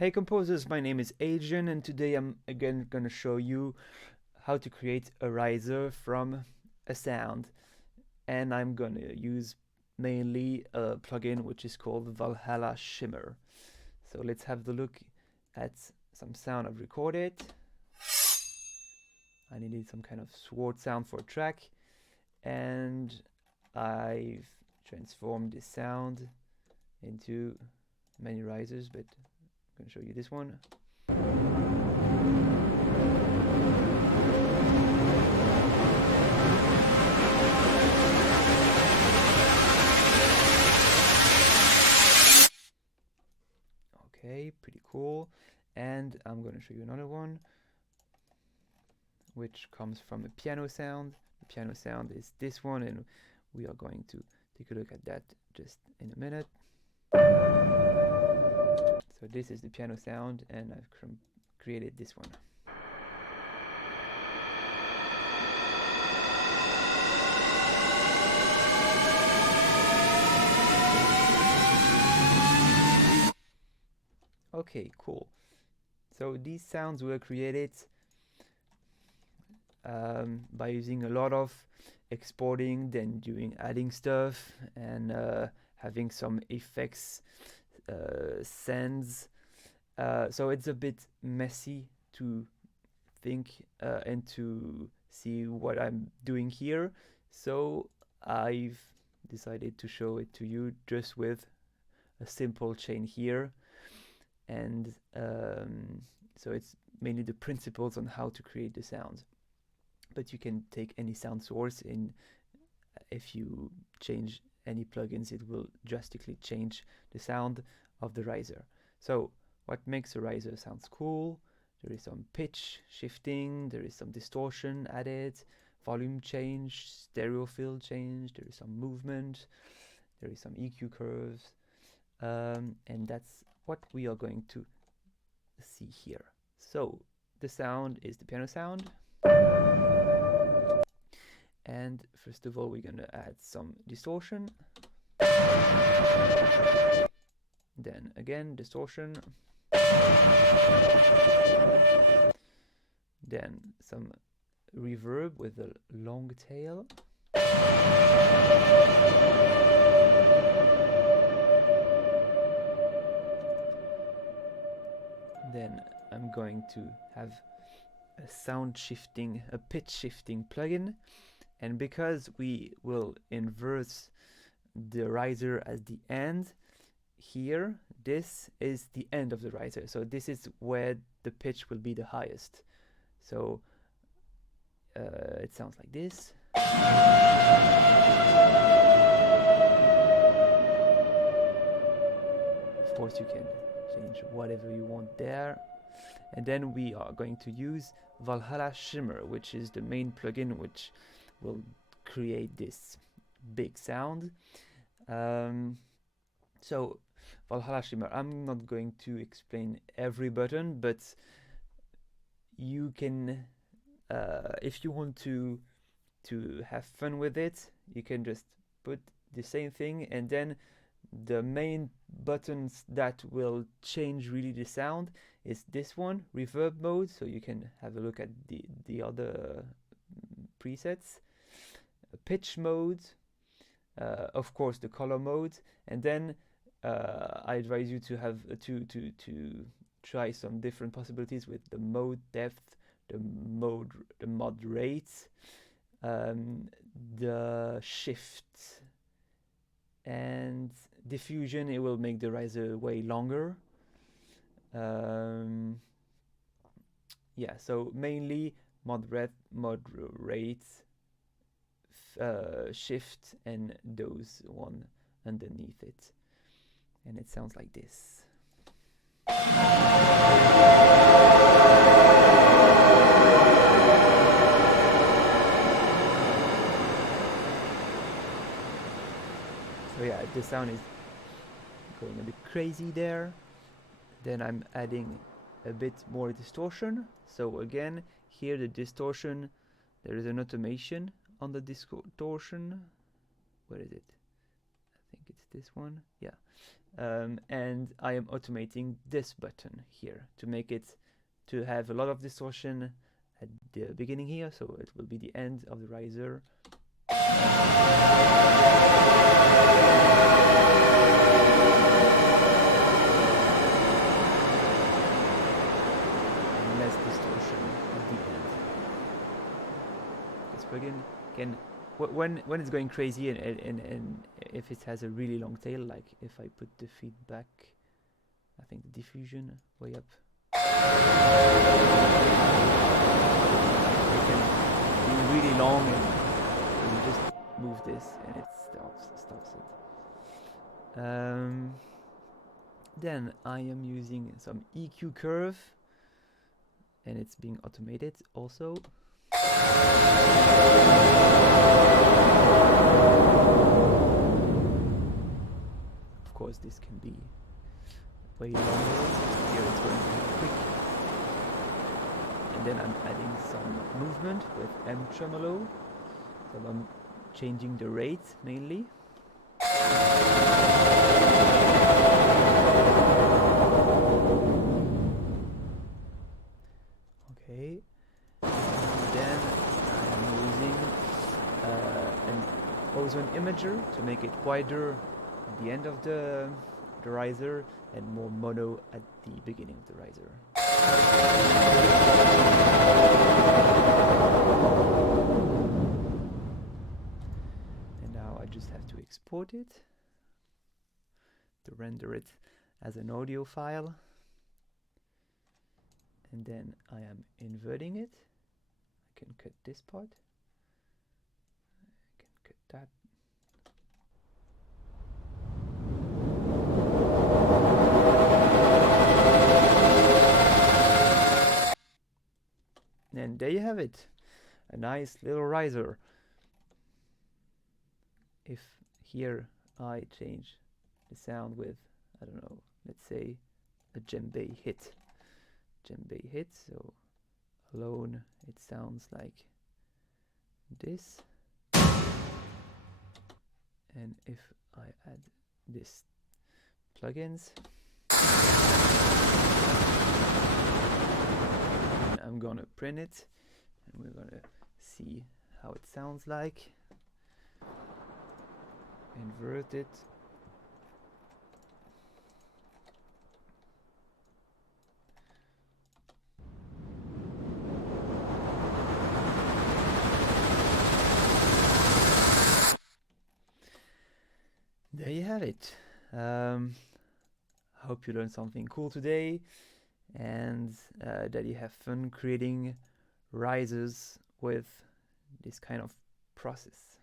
Hey composers, my name is Adrian and today I'm again going to show you how to create a riser from a sound, and I'm going to use mainly a plugin which is called ValhallaShimmer. So let's have the look at some sound I've recorded. I needed some kind of sword sound for a track, and I've transformed this sound into many risers, but I'm going to show you this one. Okay, pretty cool. And I'm going to show you another one which comes from a piano sound. The piano sound is this one, and we are going to take a look at that just in a minute. So this is the piano sound, and I've created this one. Okay, cool. So these sounds were created by using a lot of exporting, then doing adding stuff, and having some effects, sends. So it's a bit messy to think and to see what I'm doing here. So I've decided to show it to you just with a simple chain here. And so it's mainly the principles on how to create the sounds. But you can take any sound source in. If you change any plugins, it will drastically change the sound of the riser. So what makes a riser sounds cool? There is some pitch shifting, there is some distortion added, volume change, stereo field change, there is some movement, there is some EQ curves, and that's what we are going to see here. So the sound is the piano sound. And first of all, we're going to add some distortion. Then again, distortion. Then some reverb with a long tail. Then I'm going to have a sound shifting, a pitch shifting plugin. And because we will invert the riser as the end, here, this is the end of the riser. So this is where the pitch will be the highest. So it sounds like this. Of course, you can change whatever you want there. And then we are going to use ValhallaShimmer, which is the main plugin which will create this big sound. So ValhallaShimmer, I'm not going to explain every button, but you can, if you want to have fun with it, you can just put the same thing, and then the main buttons that will change really the sound is this one, reverb mode, so you can have a look at the other presets, pitch mode, of course the color mode, and then I advise you to have to try some different possibilities with the mode depth, the mod rate, the shift, and diffusion. It will make the riser way longer. Yeah, so mainly mod rate, shift, and those one underneath it, and it sounds like this. So yeah, the sound is going a bit crazy there. Then I'm adding a bit more distortion. So again, here the distortion, there is an automation on the distortion. Where is it? I think it's this one. Yeah. and I am automating this button here to make it to have a lot of distortion at the beginning here, so it will be the end of the riser. And less distortion at the end. This plugin can, when it's going crazy and if it has a really long tail, like if I put the feedback, I think the diffusion way up, it can be really long, and you just move this and it stops it. Then I am using some EQ curve, and it's being automated also. Of course, this can be way longer. Here it's going to be quick. And then I'm adding some movement with M tremolo. So I'm changing the rate mainly. Okay. And then I'm using also an imager to make it wider at the end of the riser and more mono at the beginning of the riser. And now I just have to export it to render it as an audio file. And then I am inverting it. I can cut this part. I can cut that. And there you have it, a nice little riser. If here I change the sound with, I don't know, let's say a djembe hit. Djembe hit, so alone it sounds like this. And if I add this plugins, I'm gonna print it and we're gonna see how it sounds like. Invert it. There you have it. I hope you learned something cool today, and that you have fun creating risers with this kind of process.